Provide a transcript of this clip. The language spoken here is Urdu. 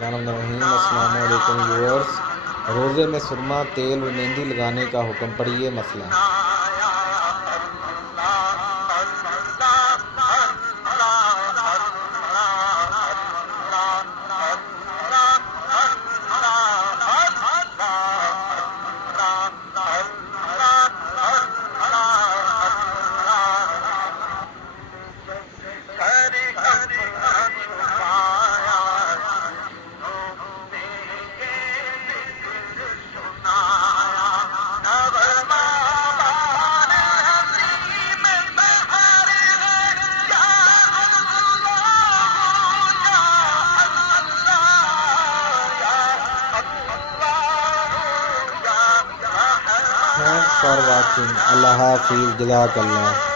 السلام علیکم ویورز، روزے میں سرما، تیل و مہندی لگانے کا حکم، پڑھیے مسئلہ۔ Thanks for watching. Allah Hafiz. Jazakallah.